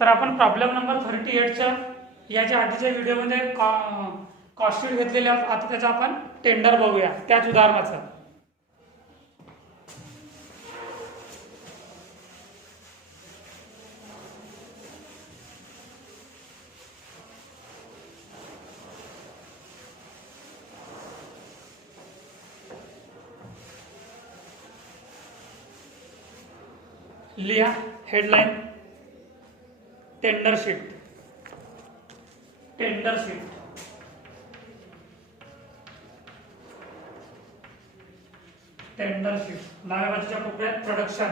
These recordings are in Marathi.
तर आपण प्रॉब्लेम नंबर 38च्या याच्या आधीच्या व्हिडिओमध्ये कॉस्ट शीट घेतलेले आहोत. आता त्याचा आपण टेंडर बघूया त्याच उदाहरणाचं. लिहा headline tender sheet. Tender sheet tender sheet डाव्या बाजूच्या कोपऱ्यात प्रोडक्शन.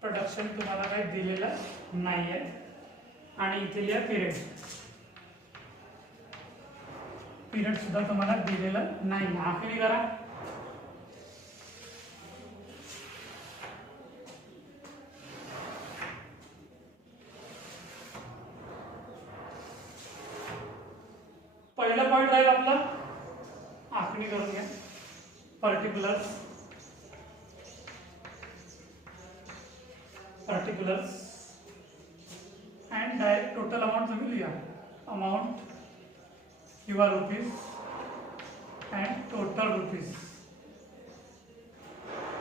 प्रोडक्शन तुम्हाला काही दिलेलं नाही आहे आणि इथे लिहा पिरियड. पिरियड सुद्धा तुम्हाला दिलेलं नाही. आखरी करा. पहिला पॉइंट राहील आपला आखणी करून घ्या. Particulars and direct total amount तुम्ही लिहा. Amount your rupees and total rupees.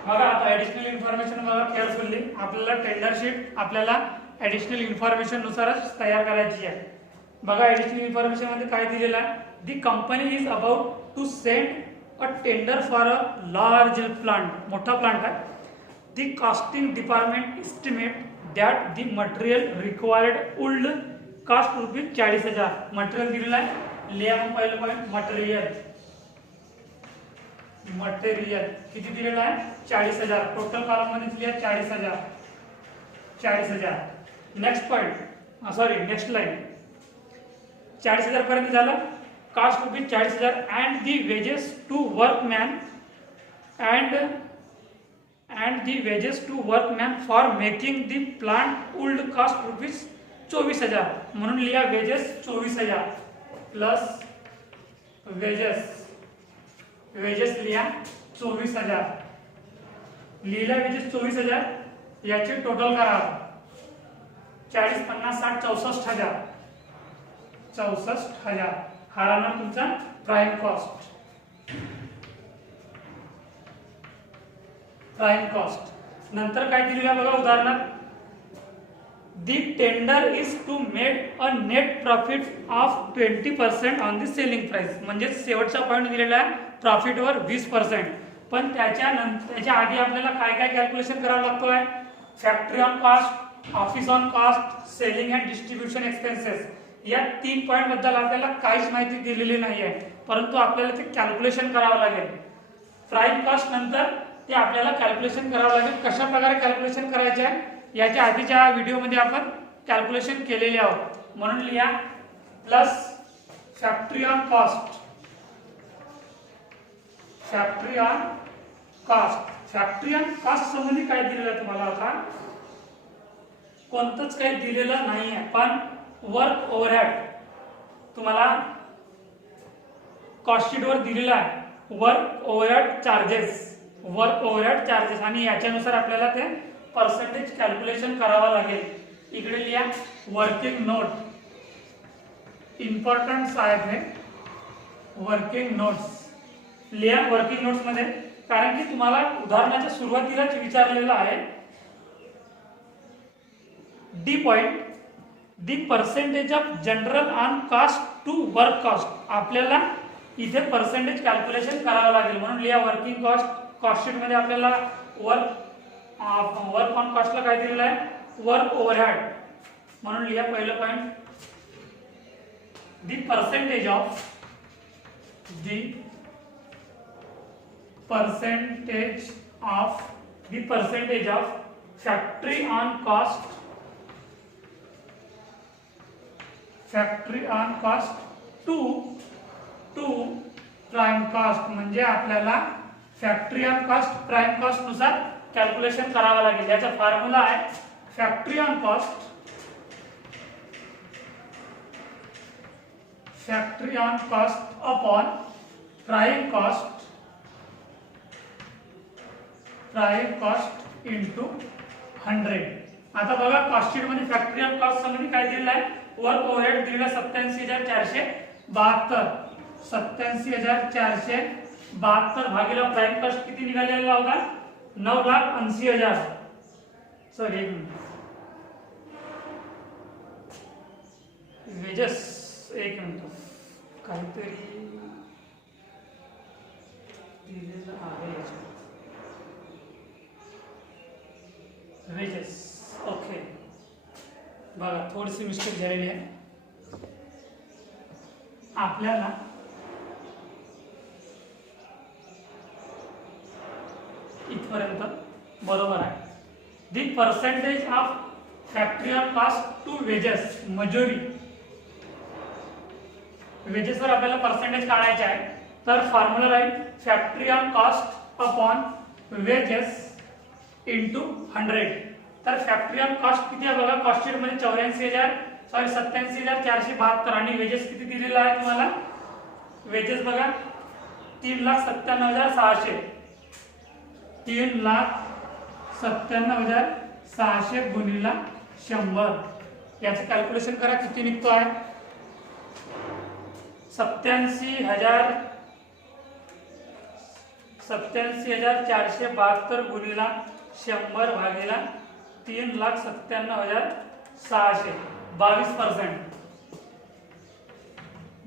बघा आता ॲडिशनल इन्फॉर्मेशन बघा केअरफुल्ली. आपल्याला टेंडर शीट आपल्याला ॲडिशनल इन्फॉर्मेशन नुसारच तयार करायची आहे. बघा ॲडिशनल इन्फॉर्मेशन मध्ये काय दिलेलं आहे. The company is about to send a tender for a large plant. मोठा प्लांट आहे. The costing department estimate that the material required would cost rupees 40,000. Material दिलेलं आहे. लिहा मग पहिलं पॉईंट मटेरियल. मटेरियल किती दिलेलं आहे 40,000. टोटल कॉलम मध्ये लिहा 40,000. 40,000. नेक्स्ट पॉईंट नेक्स्ट लाईन 40,000 पर्यंत झालं. Cost rupees 40,000 and the wages to workman and the wages to workman for making the plant would cost rupees 24,000. म्हणून लिहा वेजेस 24,000 प्लस वेजेस लिहा 24,000. लिहिला वेजेस 24,000. याचे टोटल करा. 40, 50, 60, 64,000. 64,000 हा राहणार तुमचा प्राइम कॉस्ट. नंतर काय दिलेलं आहे बघा उदाहरणात. The tender is to made a net profit of 20% on the selling price. म्हणजे शेवटचा पॉईंट दिलेला आहे प्रॉफिटवर 20%. पण त्याच्या आधी आपल्याला काय काय कॅल्क्युलेशन करावं लागतोय. Factory on cost, office on cost, selling and distribution expenses. या 3 पॉईंट बद्दल आपल्याला काहीच माहिती दिलेली नाही आहे. परंतु आपल्याला ते कॅल्क्युलेशन करावं लागेल. प्राइम कॉस्ट नंतर ते आपल्याला कॅल्क्युलेशन करावं लागेल. कशा प्रकारे कॅल्क्युलेशन करायचे आहे याच्या आधीच्या व्हिडिओमध्ये आपण कॅल्क्युलेशन केलेले आहोत. म्हणून लिहा plus factory on cost. Factory on cost संबंधी काय दिलेलं आहे तुम्हाला. आता कोणतंच काही दिलेलं नाही आहे. पण वर्क ओव्हरहेड तुम्हाला कॉस्ट शीट वर दिलेला आहे. वर्क ओव्हरहेड चार्जेस आणि याच्यानुसार आपल्याला ते पर्सेंटेज कॅल्क्युलेशन करावं लागेल. इकडे लिहा वर्किंग नोट. इम्पॉर्टंट आहेत हे वर्किंग नोट्स. लिहा वर्किंग नोट्स मध्ये. कारण की तुम्हाला उदाहरणाच्या सुरुवातीलाच विचारलेलं आहे. D point the percentage of general on cost to work cost. आपल्याला इथे पर्सेंटेज कॅल्क्युलेशन करावं लागेल. म्हणून लिहा वर्किंग कॉस्ट शीट मध्ये आपल्याला वर्क ऑन कॉस्टला काय दिलेलं आहे वर्क ओव्हरहेड. म्हणून लिहा पहिलं point the percentage of factory on cost to prime cost. म्हणजे आपल्याला factory on cost prime cost नुसार कॅल्क्युलेशन करावं लागेल. याचा फॉर्म्युला आहे factory on cost upon prime cost prime cost into 100. आता बघा कॉस्ट शीट मध्ये फॅक्टरियल कॉस्ट समधी काय दिलेला आहे, वर्क ओव्हरहेड दिलेला 87,472. 87,472 भागीला प्राइम कॉस्ट किती निघालेला होता, 9,80,000. सॉरी एक मिनिट, वेजेस एक मिनिट काहीतरी दिलेलं आहे याच्यात. वेजेस ओके, बघा थोडीशी मिस्टेक झालेली आहे. आपल्याला इथपर्यंत बरोबर आहे. The percentage of factorial cost to wages, मजुरी वेजेसवर आपल्याला पर्सेंटेज काढायचे आहे. तर फॉर्म्युला राहील factorial cost upon wages into 100. तर फॅक्टरियल कॉस्ट किती आहे बघा, कॉस्ट शीट मध्ये 87,472 आणि वेजेस किती दिलेला आहे तुम्हाला, वेजेस बघा 3,97,600. 3,97,600 गुणिला 100. याचं कॅल्क्युलेशन करा किती निघतो आहे, 87,472 गुणिला 100 भागीला 3,97,600, 22%.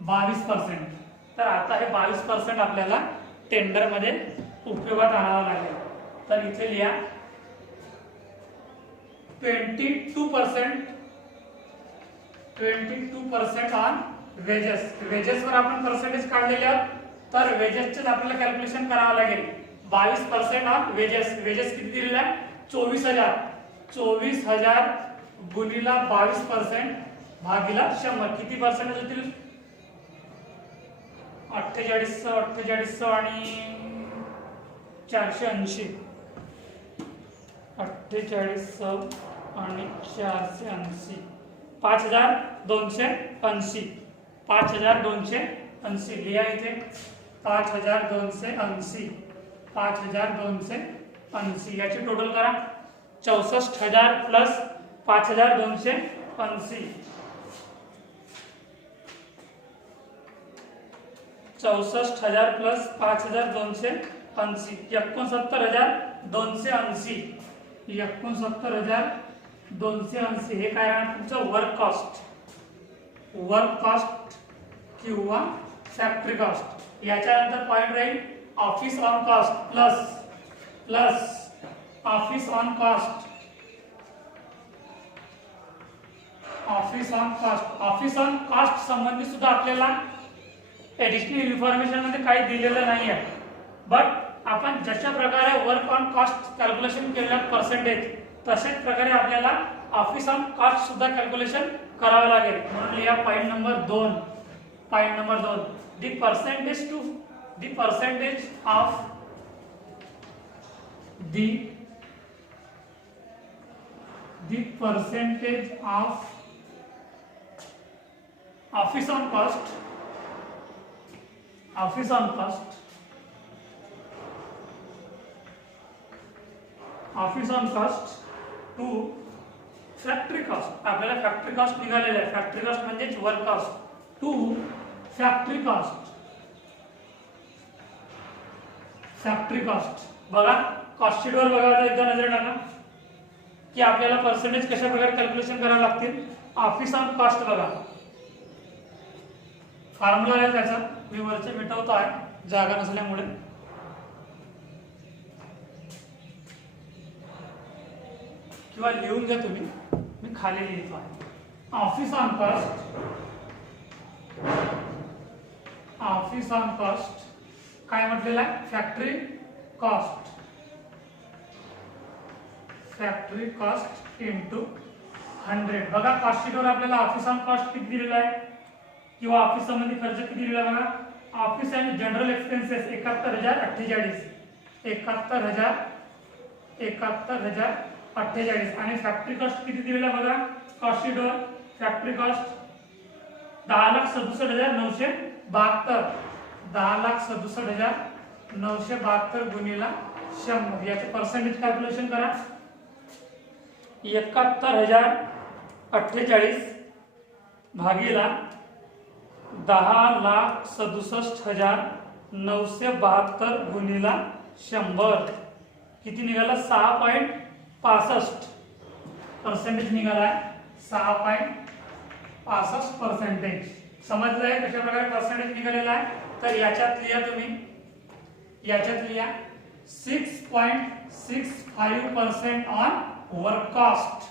22%. तर आता हे 22% आपल्याला टेंडर मध्ये उपयोगात आणावं लागेल. तर इथे लिहा 22% ऑन वेजेस. वेजेसवर आपण पर्सेंटेज काढलेले आहोत, तर वेजेसचे आपल्याला कॅल्क्युलेशन करावं लागेल. 22% ऑन वेजेस. वेजेस किती दिलेला आहे, 24,000. 24,000 गुणिला 22% भागीला 100. किती पर्सेंटेज होतील, 4800 आणि 480. 4800 आणि 480, 5,280. 5,280 लिहा इथे, 5,280. 5,280 याची टोटल करा, 64,000 प्लस 5,280. 64,000 प्लस 5,280, 69,280. 69,280 हे काय राहणार तुमचं, वर्क कॉस्ट किंवा फॅक्टरी कॉस्ट. याच्यानंतर पॉइंट राहील office on cost plus office on cost. Office on cost संबंधी सुद्धा आपल्याला एडिशनल इन्फॉर्मेशन मध्ये काही दिलेलं नाही आहे. बट आपण जशा प्रकारे वर्क ऑन कॉस्ट कॅल्क्युलेशन केलेलं पर्सेंटेज, तशाच प्रकारे आपल्याला ऑफिस ऑन कॉस्ट सुद्धा कॅल्क्युलेशन करावं लागेल. म्हणून लिहा point number 2. The percentage of office on cost to factory cost. आपल्याला फॅक्टरी कॉस्ट निघालेला आहे. फॅक्टरी कॉस्ट म्हणजे work cost to factory cost. बघा कॉस्ट शीट वर बघा, एकदा नजर टाका की आपल्याला पर्सेंटेज कशा प्रकारे कॅल्क्युलेशन करावे लागतील. ऑफिस ऑन कॉस्ट बघा, फॉर्म्युला आहे त्याचा, मी वरचे मिटवतो आहे जागा नसल्यामुळे. किंवा लिहून घ्या तुम्ही, मी खाली लिहितो आहे. ऑफिस ऑन कॉस्ट काय म्हटलेलं आहे, फॅक्टरी कॉस्ट इंटू 100. बघा कॉस्ट शीटवर आपल्याला ऑफिस ऑन कॉस्ट किती दिलेला आहे किंवा ऑफिस संबंधी खर्च किती दिलेला आहे बघा. Office and general expenses 71,048. 71,048 आणि फॅक्टरी कॉस्ट किती दिलेला बघा. कॉस्ट शीटवर फॅक्टरी कॉस्ट 10,67,972. 10,67,972 गुणिला 100. याचे पर्सेंटेज कॅल्क्युलेशन करा. 71,048 भागीला 10,67,972 गुणिला 100 किती निघाला? 6.65 पर्सेंटेज निघाला. 6.65%. समजलंय कशा प्रकारे पर्सेंटेज निघालेला आहे? तर याच्यात लिहा तुम्ही, याच्यात लिहा 6.65% ऑन वर्क कॉस्ट.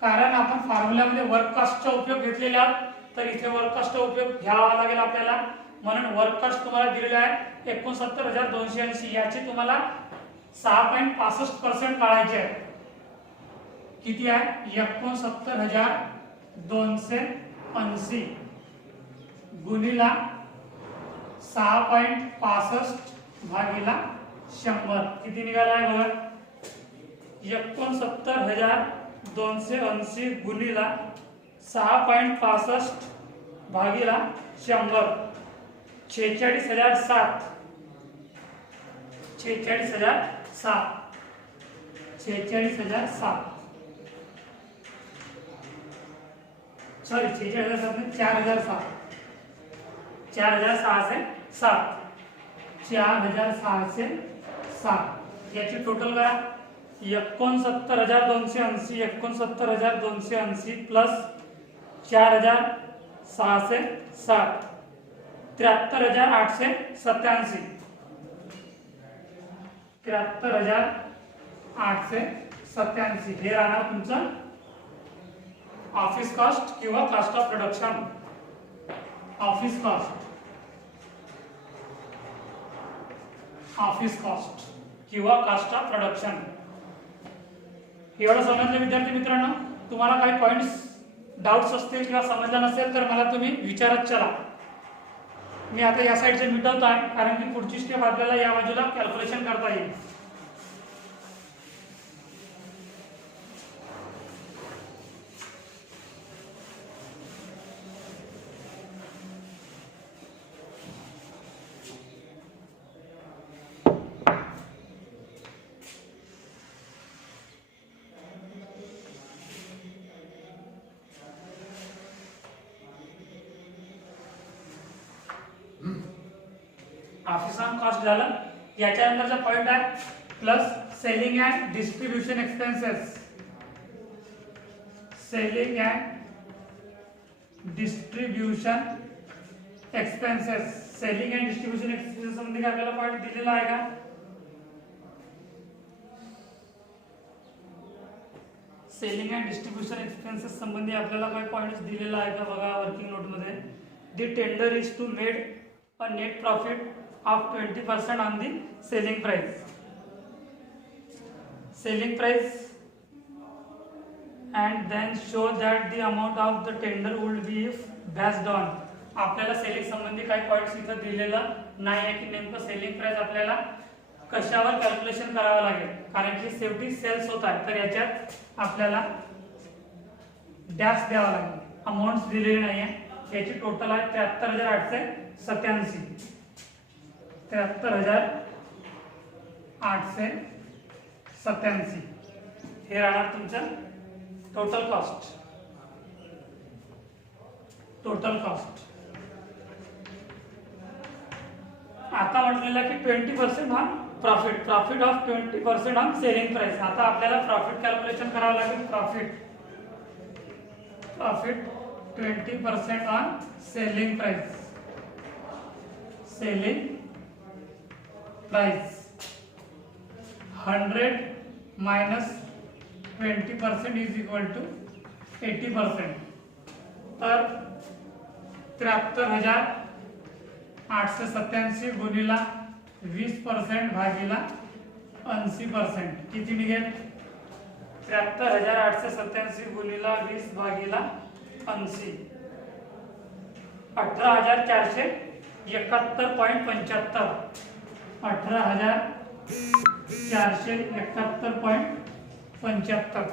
कारण आपण फॉर्म्युल्यामध्ये वर्क कॉस्टचा उपयोग घेतलेला आहे, तर इथे वर्क कॉस्टचा उपयोग घ्यावा लागेल आपल्याला. म्हणून वर्क कॉस्ट तुम्हाला दिलेला आहे 69,280. याची तुम्हाला 6.65% काढायचे आहे. किती आहे? 69,280 गुणिला 6.65 भागीला 100 किती निघाला आहे बघा? 69,280 गुणिला 6.65 भागीला 100 46,007. 46,007. 46,007 सॉरी 46,007 नहीं 4,007. 4,607. 4,607 याची टोटल करा. 69,280 69,280 प्लस 4,607 73,887. 73,887 हे राहणार तुमचं ऑफिस कॉस्ट किंवा cost of production. Office cost किंवा कॉस्ट ऑफ प्रोडक्शन. एवढं समजलं विद्यार्थी मित्रांनो? तुम्हाला काही पॉइंट्स डाउट्स असतील किंवा समजलं नसेल तर मला तुम्ही विचारत चला. मी आता या साईडचे मिटवत आहे कारण की पुढची स्टेप आपल्याला या बाजूला कॅल्क्युलेशन करता येईल. ऑफिस ऑन कॉस्ट झालं. याच्यानंतरचा पॉइंट आहे plus selling and distribution expenses. Selling and distribution expenses. Selling and distribution expenses मध्ये आपल्याला पॉइंट दिलेला आहे का? सेलिंग अँड डिस्ट्रीब्युशन एक्सपेन्सेस संबंधी आपल्याला काही पॉइंट्स दिलेला आहे का बघा वर्किंग नोट मध्ये. The tender is to made a net profit of 20% on the selling price. Selling price and then show that the amount of the tender would be if based on. आपल्याला सेलिंग संबंधी काही पॉइंट्स इथं दिलेला नाही आहे की नेमकं सेलिंग प्राइस आपल्याला कशावर कॅल्क्युलेशन करावं लागेल कारण की शेवटी सेल्स होत आहे. तर याच्यात आपल्याला डॅश द्यावा लागेल. अमाउंट्स दिलेले नाही आहे. याची टोटल आहे 73,887. 73,887 हे राहणार तुमचं टोटल कॉस्ट. आता म्हटलेलं की 20% on profit of 20% on selling price. आता आपल्याला प्रॉफिट कॅल्क्युलेशन करावं लागेल. Profit 20% on selling price. Selling price 100 minus 20% is equal to 80%. तर 73,887 गुणिला 20% भागीला 80% किती निघेल? 73,887 गुणिला 20 भागीला 80 18,471.75. 18,471.75.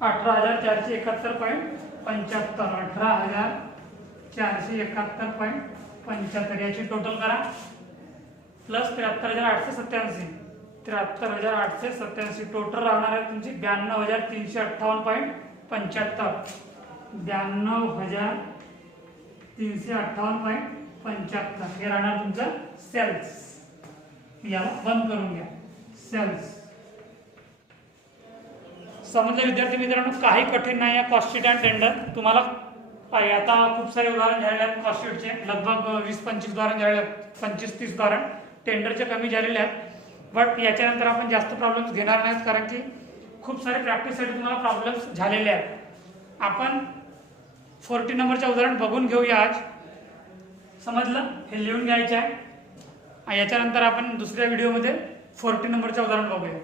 18,471.75. 18,471.75 75 याची टोटल करा प्लस 73,887 73,887 टोटल राहणार आहे तुमची 92,358.75 92,358.75 हे राहणार तुमचं सेल्स. याला बंद करून घ्या सेल्स. समजलं विद्यार्थी मित्रांनो, काही कठीण नाही आहे कॉस्ट शीट अँड टेंडर. तुम्हाला आता खूप सारे उदाहरण झालेले आहेत कॉस्ट शीटचे, लगभग 20-25 उदाहरण झालेले आहेत, 25-30 उदाहरण. टेंडरचे कमी झालेले आहेत, बट याच्यानंतर आपण जास्त प्रॉब्लेम्स घेणार नाहीत कारण की खूप सारे प्रॅक्टिससाठी तुम्हाला प्रॉब्लेम्स झालेले आहेत. आपण 40 नंबरचे उदाहरण बघून घेऊया आज. समजलं, हे लिहून घ्यायचे आहे. याच्यानंतर आपण दुसऱ्या व्हिडिओमध्ये 40 नंबरचे उदाहरण बघूया.